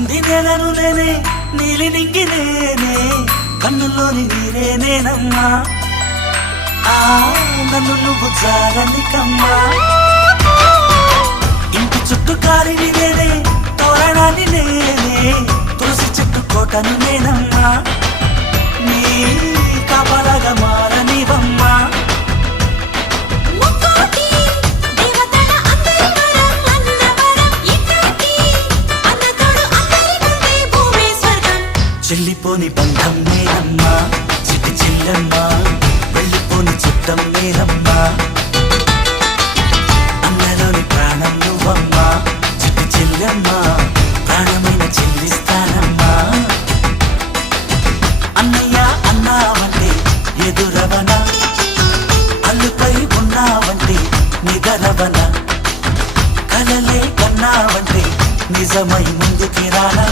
కింది నేలను నేనే నీలి నింగి నేనే కన్నుల్లోని నీరే నేనమ్మా నన్ను నువ్వు జారనికమ్మా ఇంటి చుట్టూ కాలిని నేనే తోరణాన్ని నేనే తులసి చెట్టు కోటను నేనమ్మా నీ కాపలాగా మారనివమ్మా చెల్లిపోని బంధం నేనమ్మా చిట్టి చెల్లమ్మా వెళ్ళిపోని చుట్టం నేనమ్మా అన్నలోని ప్రాణం నువ్వమ్మా చిట్టి చెల్లమ్మా ప్రాణమైన చెల్లిస్తానమ్మా అన్నయ్య అన్నావంటే ఎదురవన అల్లుపై ఉన్నావంటే నిదరవన కలలే కన్నావంటే నిజమై ముందుకి రానా